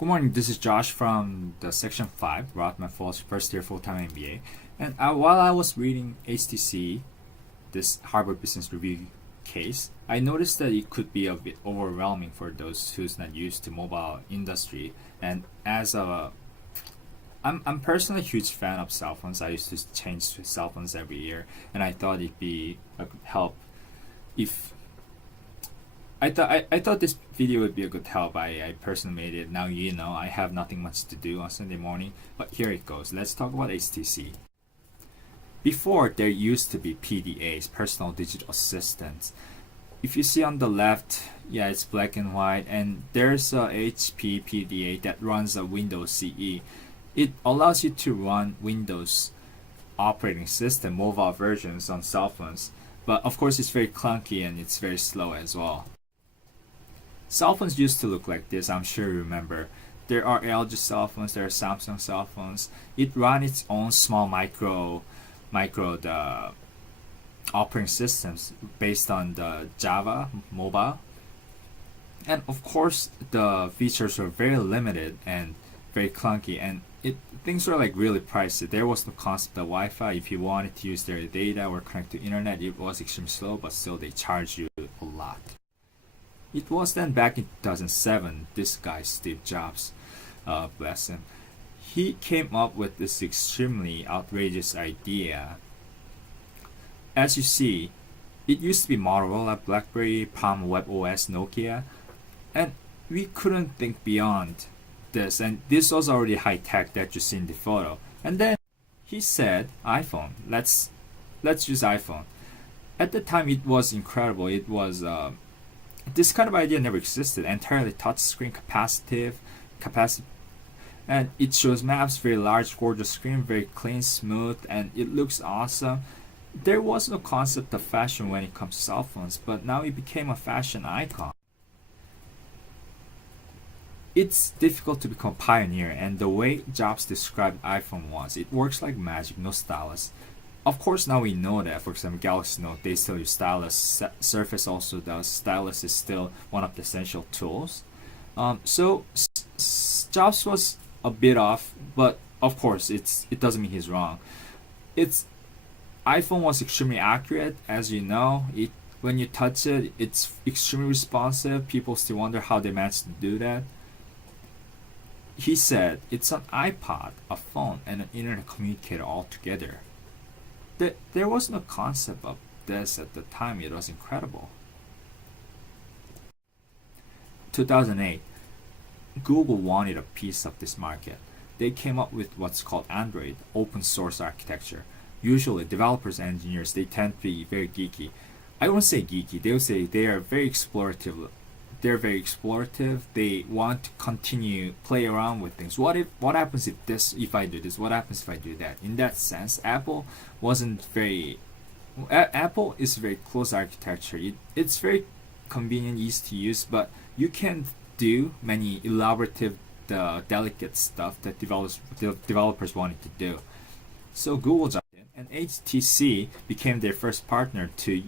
Good morning, this is Josh from the Section 5, Rothman Falls first year full-time MBA. And while I was reading HTC, this Harvard Business Review case, I noticed that it could be a bit overwhelming for those who's not used to mobile industry. And I'm personally a huge fan of cell phones. I used to change cell phones every year, and I thought it'd be a good help if I thought this video would be a good help. I personally made it. Now you know I have nothing much to do on Sunday morning, but here it goes. Let's talk about HTC. Before, there used to be PDAs, personal digital assistants. If you see on the left, yeah, it's black and white, and there's a HP PDA that runs a Windows CE. It allows you to run Windows operating system mobile versions on cell phones, but of course it's very clunky and it's very slow as well. Cell phones used to look like this, I'm sure you remember. There are LG cell phones, there are Samsung cell phones. It ran its own small micro the operating systems based on the Java mobile. And of course the features were very limited and very clunky, and things were like really pricey. There was no concept of Wi-Fi. If you wanted to use their data or connect to internet, it was extremely slow, but still they charge you a lot. It was then back in 2007, this guy, Steve Jobs, bless him, he came up with this extremely outrageous idea. As you see, it used to be Motorola, BlackBerry, Palm Web OS, Nokia, and we couldn't think beyond this, and this was already high tech that you see in the photo. And then he said, iPhone, let's use iPhone. At the time it was incredible. It was this kind of idea never existed. Entirely touchscreen, capacitive, and it shows maps, very large, gorgeous screen, very clean, smooth, and it looks awesome. There was no concept of fashion when it comes to cell phones, but now it became a fashion icon. It's difficult to become a pioneer, and the way Jobs described iPhone was, it works like magic, no stylus. Of course, now we know that. For example, Galaxy Note, they still use stylus. Surface also does. Stylus is still one of the essential tools. So Jobs was a bit off, but of course, it doesn't mean he's wrong. iPhone was extremely accurate, as you know. When you touch it, it's extremely responsive. People still wonder how they managed to do that. He said it's an iPod, a phone, and an internet communicator all together. There was no concept of this at the time. It was incredible. 2008, Google wanted a piece of this market. They came up with what's called Android, open source architecture. Usually developers and engineers, they tend to be very geeky. I won't say geeky, they will say they are very explorative. They're very explorative. They want to continue play around with things. What happens if I do this? What happens if I do that? In that sense, Apple is very close architecture. It's very convenient, easy to use, but you can do many elaborative, delicate stuff that developers wanted to do. So Google jumped in, and HTC became their first partner to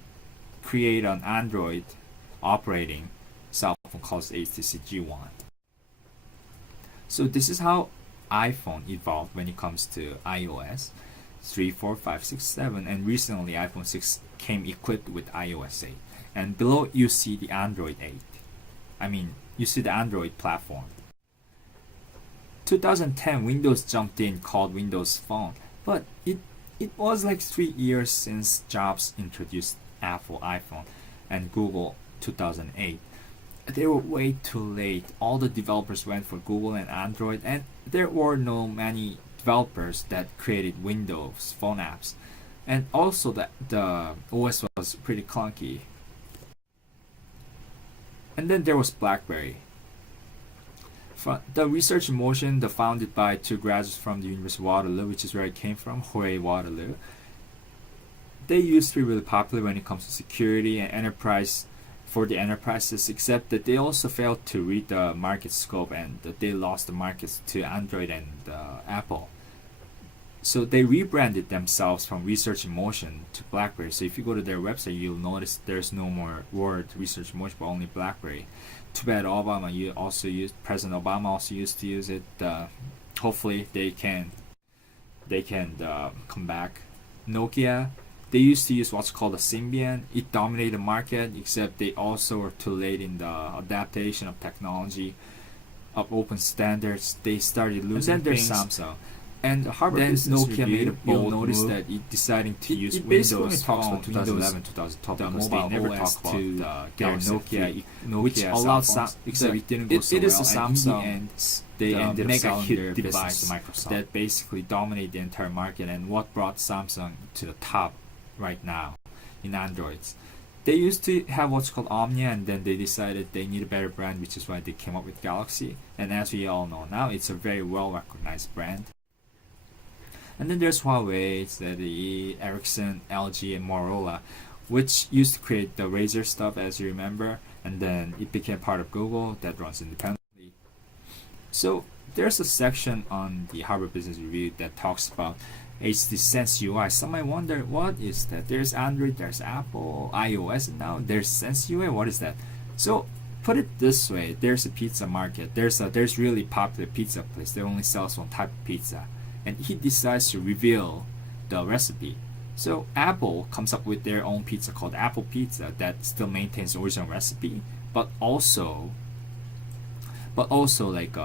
create an Android operating cell phone called HTC G1. So this is how iPhone evolved when it comes to iOS 3, 4, 5, 6, 7, and recently iPhone 6 came equipped with iOS 8. And below you see the Android 8. You see the Android platform. 2010, Windows jumped in, called Windows Phone, but it was like 3 years since Jobs introduced Apple iPhone, and Google 2008. They were way too late. All the developers went for Google and Android, and there were no many developers that created Windows phone apps. And also the OS was pretty clunky. And then there was BlackBerry. The research in motion, founded by two graduates from the University of Waterloo, which is where I came from, Hooray Waterloo. They used to be really popular when it comes to security and enterprise for the enterprises, except that they also failed to read the market scope, and that they lost the markets to Android and Apple. So they rebranded themselves from Research in Motion to BlackBerry. So if you go to their website, you'll notice there's no more word Research in Motion, but only BlackBerry. too bad President Obama also used to use it. Hopefully they can come back. Nokia, they used to use what's called a Symbian. It dominated the market, except they also were too late in the adaptation of technology, of open standards. They started losing. And then there's Samsung. And Harvard Business Nokia made a bold move that it deciding to use Windows talks about 2011, 2012 the because they never talk about their Nokia, which allowed Samsung, except it didn't go so well. It is a Samsung, and they ended up selling their device to Microsoft that basically dominated the entire market, and what brought Samsung to the top right now in Androids. They used to have what's called Omnia, and then they decided they need a better brand, which is why they came up with Galaxy. And as we all know now, it's a very well recognized brand. And then there's Huawei, ZTE, Ericsson, LG, and Motorola, which used to create the Razer stuff, as you remember, and then it became part of Google that runs independently. So there's a section on the Harvard Business Review that talks about HTC Sense UI. Some might wonder, what is that? There's Android, there's Apple, iOS, and now there's Sense UI. What is that? So put it this way: there's a pizza market. There's really popular pizza place that only sells one type of pizza, and he decides to reveal the recipe. So Apple comes up with their own pizza called Apple Pizza that still maintains the original recipe, but also like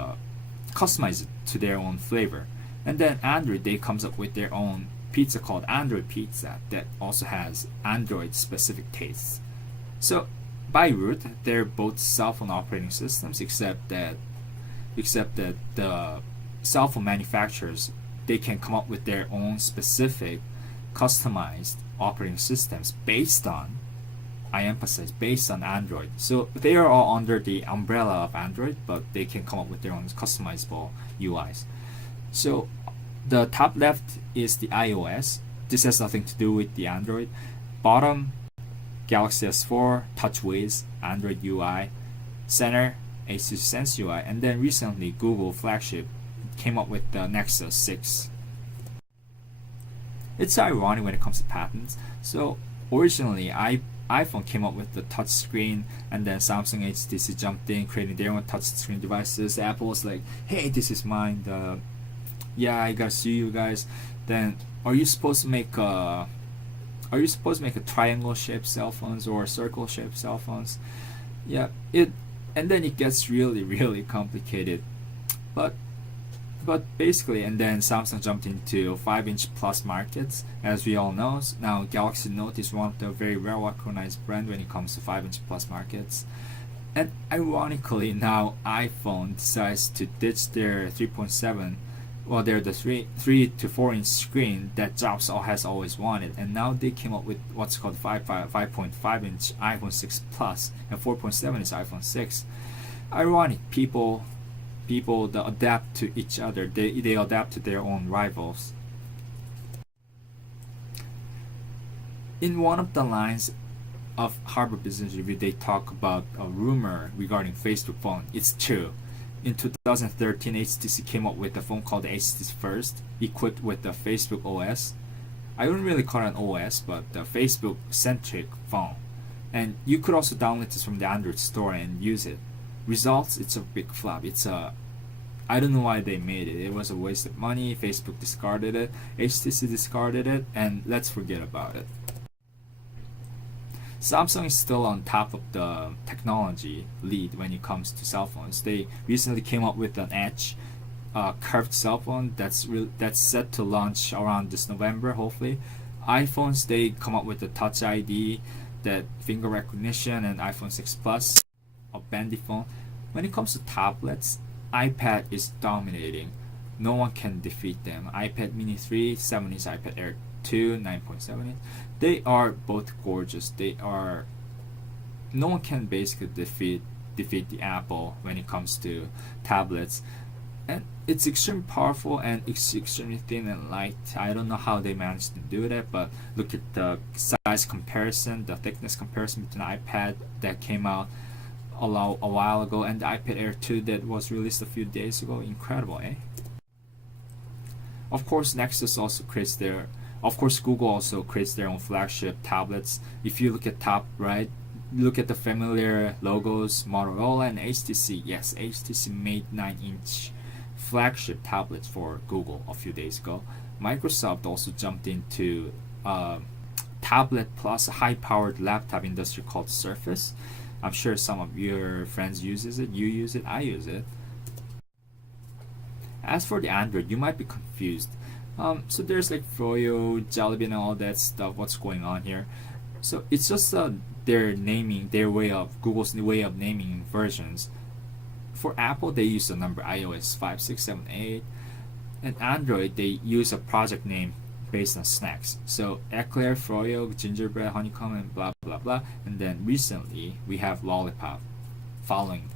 customize it to their own flavor. And then Android, they comes up with their own pizza called Android Pizza that also has Android specific tastes. So by root, they're both cell phone operating systems, except that the cell phone manufacturers, they can come up with their own specific customized operating systems based on, I emphasize, based on Android. So they are all under the umbrella of Android, but they can come up with their own customizable UIs. So the top left is the iOS. This has nothing to do with the Android. Bottom, Galaxy S4, TouchWiz, Android UI. Center, HTC Sense UI. And then recently, Google flagship came up with the Nexus 6. It's ironic when it comes to patents. So originally, iPhone came up with the touch screen, and then Samsung HTC jumped in, creating their own touch screen devices. Apple was like, hey, this is mine. Yeah, I gotta sue you guys. Then are you supposed to make a triangle shaped cell phones or circle shaped cell phones? Yeah, and then it gets really, really complicated. But basically, and then Samsung jumped into 5-inch plus markets, as we all know. Now Galaxy Note is one of the very well recognized brand when it comes to 5-inch plus markets. And ironically, now iPhone decides to ditch their 3.7. Well, they're the 3 to 4 inch screen that Jobs has always wanted, and now they came up with what's called 5.5 inch iPhone 6 Plus, and 4.7 is iPhone 6. Ironic, people that adapt to each other. They adapt to their own rivals. In one of the lines of Harvard Business Review, they talk about a rumor regarding Facebook phone. It's true. In 2013, HTC came up with a phone called the HTC First, equipped with the Facebook OS. I wouldn't really call it an OS, but the Facebook-centric phone. And you could also download this from the Android store and use it. Results, it's a big flop. I don't know why they made it. It was a waste of money. Facebook discarded it. HTC discarded it, and let's forget about it. Samsung is still on top of the technology lead when it comes to cell phones. They recently came up with an Edge curved cell phone that's set to launch around this November, hopefully. iPhones, they come up with the Touch ID, that finger recognition, and iPhone 6 Plus, a bendy phone. When it comes to tablets, iPad is dominating. No one can defeat them. iPad Mini 3, 7 inch iPad Air 2, 9.7 inch. They are both gorgeous. No one can basically defeat the Apple when it comes to tablets. And it's extremely powerful and it's extremely thin and light. I don't know how they managed to do that, but look at the size comparison, the thickness comparison between the iPad that came out a while ago and the iPad Air 2 that was released a few days ago. Incredible, eh? Of course, Google also creates their own flagship tablets. If you look at top right, look at the familiar logos, Motorola and HTC. Yes, HTC made 9-inch flagship tablets for Google a few days ago. Microsoft also jumped into tablet plus a high-powered laptop industry called Surface. I'm sure some of your friends uses it. You use it. I use it. As for the Android, you might be confused. So there's like Froyo, Jollibee, and all that stuff. What's going on here? So it's just their way of Google's way of naming versions. For Apple, they use the number iOS 5, 6, 7, 8, and Android they use a project name based on snacks. So Eclair, Froyo, Gingerbread, Honeycomb, and blah blah blah. And then recently we have Lollipop following